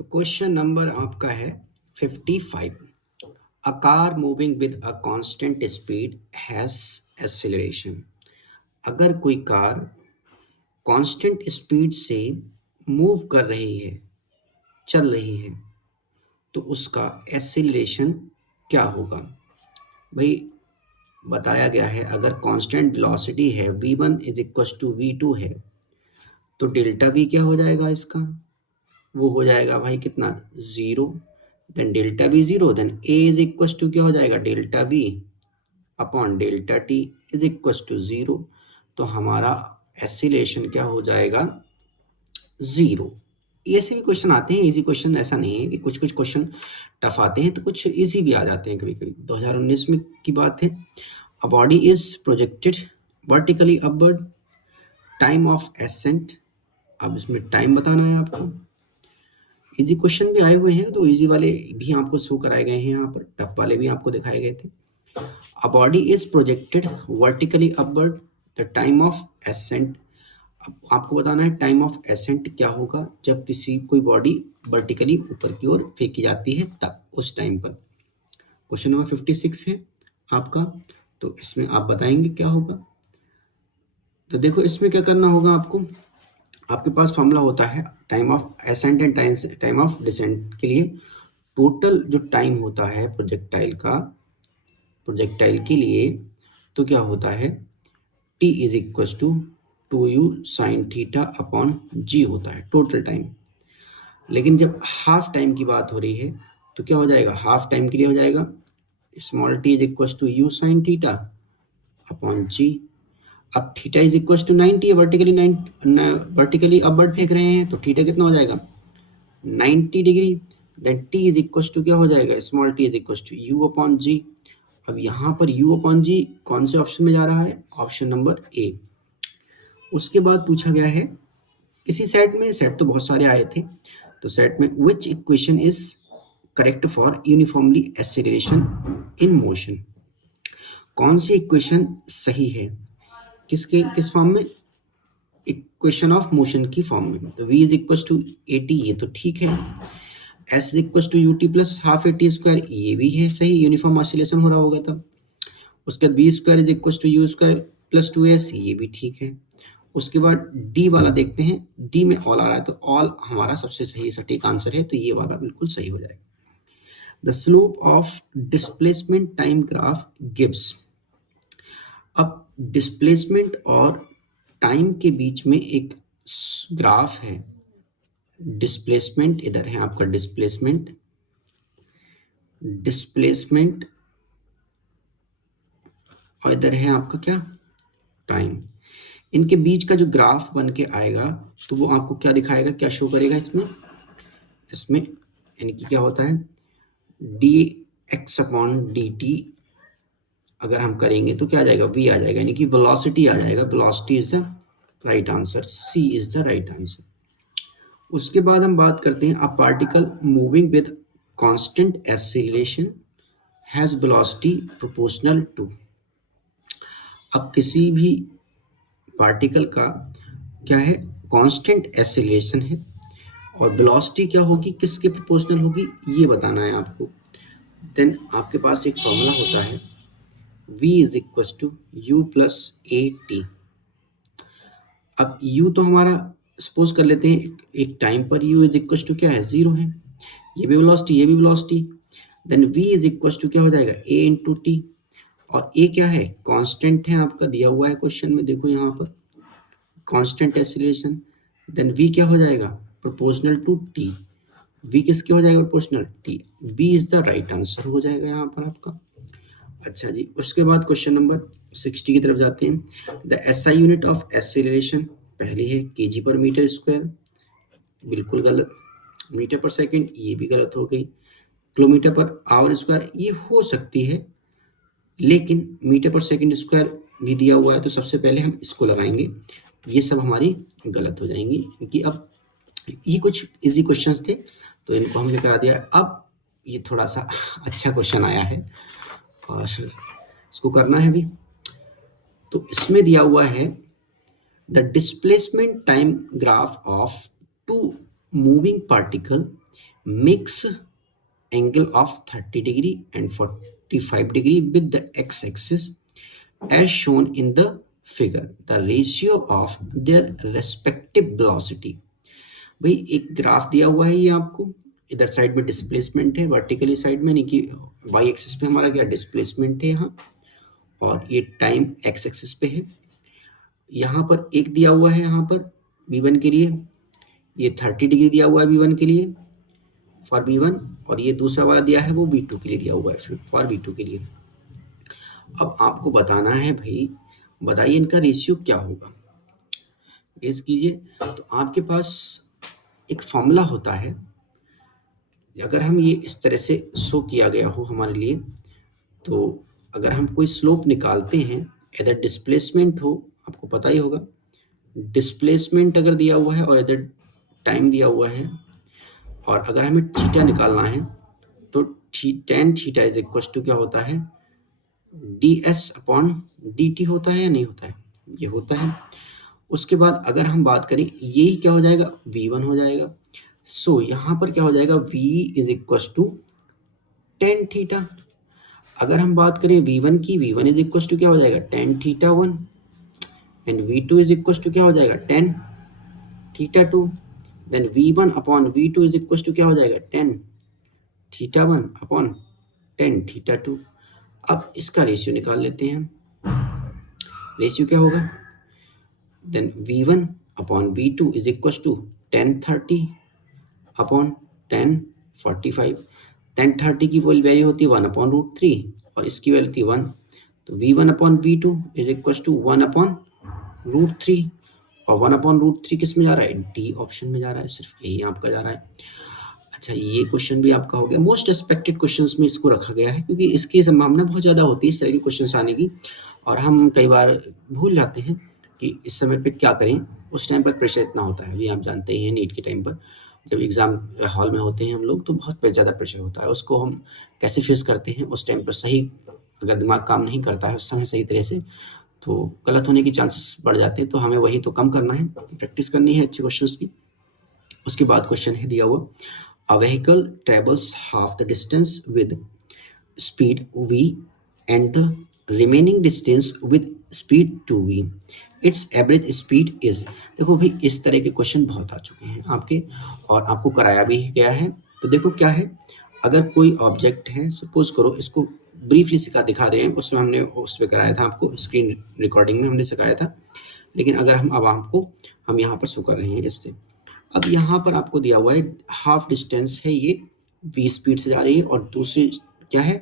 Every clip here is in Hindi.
तो क्वेश्चन नंबर आपका है 55। A car moving with a constant speed has acceleration. अगर कोई कार कांस्टेंट स्पीड से मूव कर रही है, चल रही है, तो उसका एक्सेलरेशन क्या होगा? भाई बताया गया है अगर कांस्टेंट वेलोसिटी है v1 is equal to v2 है, तो डेल्टा v क्या हो जाएगा इसका? वो हो जाएगा भाई कितना? Zero. Then delta B zero, then A is equal to क्या हो जाएगा? Delta B upon delta T is equal to zero. तो हमारा एक्सीलरेशन क्या हो जाएगा? जीरो। ऐसे भी क्वेश्चन आते हैं, इजी क्वेश्चन, ऐसा नहीं है कि कुछ कुछ क्वेश्चन टफ आते हैं तो कुछ इजी भी आ जाते हैं कभी कभी। 2019 में की बात है। A body is projected vertically upward, time of accent. अब इसमें टाइम बताना है आपको। इजी क्वेश्चन भी आए हुए हैं तो इजी वाले भी आपको शो कराए गए हैं, यहाँ पर टफ वाले भी आपको दिखाए गए थे। A body is projected vertically upward, the time of accent. अब आपको बताना है टाइम ऑफ एसेंट क्या होगा जब कोई बॉडी वर्टिकली ऊपर की ओर फेंकी जाती है, तब उस टाइम पर। क्वेश्चन नंबर 56 है आपका, तो इसमें आप बताएंगे क्या होगा। तो देखो इसमें क्या करना होगा आपको। आपके पास फॉर्मूला होता है time of ascent and time of descent के लिए। टोटल जो टाइम होता है प्रोजेक्टाइल के लिए, तो क्या होता है? T is equal to 2u sine theta upon G होता है टोटल टाइम। लेकिन जब हाफ टाइम की बात हो रही है तो क्या हो जाएगा? हाफ टाइम के लिए हो जाएगा small T is equal to U sine theta upon G. अब थीटा इज इक्वल टू 90 है, वर्टिकली अपवर्ड फेंक रहे हैं, तो थीटा कितना हो जाएगा? 90 degree. Then T is equal to क्या हो जाएगा? Small T is equal to U upon G. अब यहाँ पर u अपॉन जी कौन से ऑप्शन में जा रहा है? Option number A. उसके बाद पूछा गया है इसी सेट में, सेट तो बहुत सारे आए थे, तो सेट में which equation is correct for uniformly acceleration in motion. कौन सी इक्वेशन सही है? किस फॉर्म में? इक्वेशन ऑफ मोशन की फॉर्म में। तो v is equal to A T, ये तो ठीक है। s is equal to U T plus half A T square, ये भी है सही, यूनिफॉर्म ऑसिलेशन हो रहा होगा तब। उसके बाद B square is equal to U square plus two S, ये भी ठीक है। उसके बाद डी वाला देखते हैं, डी में ऑल आ रहा है तो ऑल हमारा सबसे सही सटीक आंसर है, तो ये वाला बिल्कुल सही हो जाएगा। The slope of displacement time graph gives. अब डिस्प्लेसमेंट और टाइम के बीच में एक ग्राफ है। डिस्प्लेसमेंट इधर है आपका, डिस्प्लेसमेंट और इधर है आपका क्या? टाइम। इनके बीच का जो ग्राफ बन के आएगा तो वो आपको क्या दिखाएगा, क्या शो करेगा इसमें? इसमें यानी कि क्या होता है? D x upon D T अगर हम करेंगे तो क्या आ जाएगा? वी आ जाएगा, यानी कि वेलोसिटी आ जाएगा। Velocity is the right answer, C is the right answer. उसके बाद हम बात करते हैं a particle moving with constant acceleration has velocity proportional to. अब किसी भी पार्टिकल का क्या है? कांस्टेंट एक्सीलरेशन है और वेलोसिटी क्या होगी, किसके प्रोपोर्शनल होगी, ये बताना है आपको। देन आपके पास एक फॉर्मूला होता है v is equal to U plus A T. अब u तो हमारा सपोज कर लेते हैं एक टाइम पर u इज इक्वल टू क्या है? जीरो है। ये भी वेलोसिटी, ये भी velocity. Then v is equal to क्या हो जाएगा? a into T. और a क्या है? कांस्टेंट है, आपका दिया हुआ है क्वेश्चन में, देखो यहाँ पर कांस्टेंट एक्सीलरेशन। देन v क्या हो जाएगा? Proportional to t। v किसके हो जाएगा? Proportional t। b is the right answer हो जाएगा यहाँ पर आपका। अच्छा जी, उसके बाद क्वेश्चन नंबर 60 की तरफ जाते हैं। The SI unit of acceleration पहली है केजी पर मीटर स्क्वायर, बिल्कुल गलत। मीटर पर सेकंड, ये भी गलत हो गई। किलोमीटर पर आवर स्क्वायर, ये हो सकती है, लेकिन मीटर पर सेकंड स्क्वायर भी दिया हुआ है तो सबसे पहले हम इसको लगाएंगे। ये सब हमारी गलत हो जाएंगी क्योंकि अब ये कुछ इजी क्वेश्चंस थे तो इनको हमने करा दिया। अब ये थोड़ा सा अच्छा क्वेश्चन आया है और इसको करना है भी। तो इसमें दिया हुआ है the displacement time graph of two moving particle mix angle of 30 degree and 45 degree with the x-axis as shown in the figure. The ratio of their respective velocity. भाई एक ग्राफ दिया हुआ है ये आपको, इधर साइड में डिस्प्लेसमेंट है, वर्टिकली साइड में, यानी कि वाई एक्सिस पे हमारा क्या डिस्प्लेसमेंट है यहाँ, और ये टाइम एक्स एक्सिस पे है। यहाँ पर एक दिया हुआ है यहाँ पर v1 के लिए, ये 30 डिग्री दिया हुआ है v1 के लिए फॉर v1, और ये दूसरा वाला दिया है वो v2 के लिए दिया हुआ है फॉर v2 के लिए। अब आपको बताना है भाई, बताइए इनका रेशियो क्या होगा। गेस कीजिए। तो आपके पास एक फॉर्मूला होता है, अगर हम ये इस तरह से शो किया गया हो हमारे लिए, तो अगर हम कोई स्लोप निकालते हैं, इधर डिस्प्लेसमेंट हो, आपको पता ही होगा डिस्प्लेसमेंट अगर दिया हुआ है और इधर टाइम दिया हुआ है, और अगर हमें थीटा निकालना है तो tan theta is equal to क्या होता है, ds अपॉन dt होता है या नहीं होता है, ये होता है। उसके बाद अगर हम बात करें, यही क्या हो जाएगा, v1 हो जाएगा। सो यहाँ पर क्या हो जाएगा, v is equal to tan theta. अगर हम बात करें v1 की, v1 इज इक्वल टू क्या हो जाएगा, tan theta 1, and v2 is equal to क्या हो जाएगा, tan theta 2। Then v1 upon v2 is equal to क्या हो जाएगा, tan theta 1 upon tan theta 2। अब इसका रेशियो निकाल लेते हैं। रेशियो क्या होगा, then v1 upon v2 is equal to tan 30 upon tan 45। tan 30 की वैल्यू होती है 1 अपॉन रूट 3 और इसकी वैल्यू थी 1, तो v1 upon v2 is equal to 1 upon root 3, और 1 अपॉन रूट 3 किस में जा रहा है, डी ऑप्शन में जा रहा है, सिर्फ यही आपका जा रहा है। अच्छा, ये क्वेश्चन भी आपका हो गया। मोस्ट एक्सपेक्टेड क्वेश्चंस में इसको रखा गया है क्योंकि इसकी संभावना बहुत ज़्यादा होती है इस तरह के क्वेश्चंस आने की, और हम कई बार भूल जाते हैं कि इस समय पे क्या करें। उस टाइम पर प्रेशर इतना होता है, अभी आप जानते ही हैं नीट के टाइम पर जब एग्ज़ाम हॉल में होते हैं हम लोग, तो बहुत ज़्यादा प्रेशर होता है। उसको हम कैसे फेस करते हैं, उस टाइम पर सही अगर दिमाग काम नहीं करता है उस समय सही तरह से, तो गलत होने की चांसेस बढ़ जाते हैं। तो हमें वही तो कम करना है, प्रैक्टिस करनी है अच्छे क्वेश्चंस की। उसके बाद क्वेश्चन है दिया हुआ, a vehicle travels half the distance with speed v and the remaining distance with speed 2v, its average speed is। देखो भाई, इस तरह के क्वेश्चन बहुत आ चुके हैं आपके, और आपको कराया भी गया है। तो देखो क्या है, अगर कोई ऑब्जेक्ट है, सपोज करो इसको ब्रीफली दिखा रहे हैं, उसमें हमने उस पर कराया था, आपको स्क्रीन रिकॉर्डिंग में हमने सिखाया था, लेकिन अगर हम यहाँ पर शो कर रहे हैं इससे। अब यहाँ पर आपको दिया हुआ है हाफ डिस्टेंस है, ये v स्पीड से जा रही है और दूसरी क्या है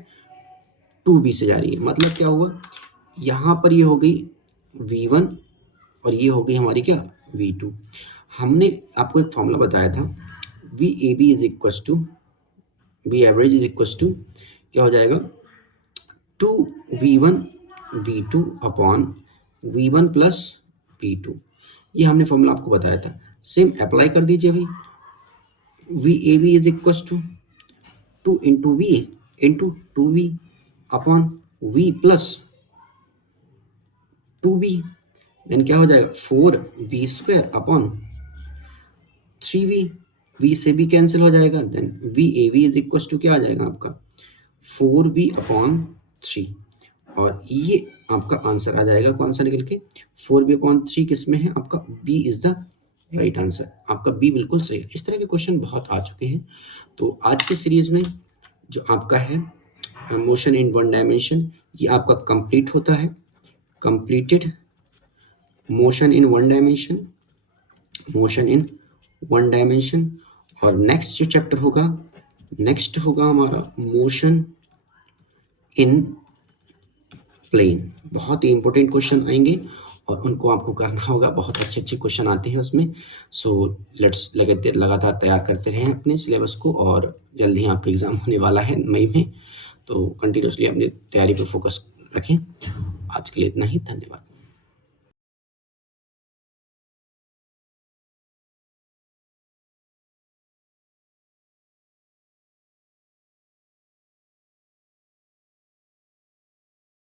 2v से जा रही है। मतलब क्या हुआ, यहाँ पर ये हो गई v1 और ये हो गई हमारी क्या v2। हमने आपको एक फॉर्मूला बताया था, vab is equal to v average is equal to क्या हो जाएगा 2v1 v2 upon v1 plus v2। ये हमने फॉर्मूला आपको बताया था, सेम अप्लाई कर दीजिए भाई। V A B is equal to 2 into V into 2v upon v plus 2v, then क्या हो जाएगा 4v square upon 3v, v से भी कैंसिल हो जाएगा, then V A V is equal to क्या आ जाएगा आपका 4v अपॉन 3, और ये आपका आंसर आ जाएगा कौन सा निकल के 4v अपॉन 3 किस में है आपका, b is the right answer. आपका बी बिल्कुल सही है। इस तरह के क्वेश्चन बहुत आ चुके हैं। तो आज के सीरीज में जो आपका है मोशन इन वन डायमेंशन, ये आपका कंप्लीट होता है, completed motion in one dimension, motion in one dimension. और नेक्स्ट जो चैप्टर होगा, नेक्स्ट होगा हमारा मोशन इन प्लेन। बहुत ही इंपॉर्टेंट क्वेश्चन आएंगे और उनको आपको करना होगा, बहुत अच्छे अच्छे क्वेश्चन आते हैं उसमें। सो लेट्स लगातार तैयार करते रहें अपने सिलेबस को, और जल्दी ही आपका एग्ज़ाम होने वाला है मई में, तो कंटिन्यूसली अपनी तैयारी पर फोकस रखें। आज के लिए इतना ही, धन्यवाद।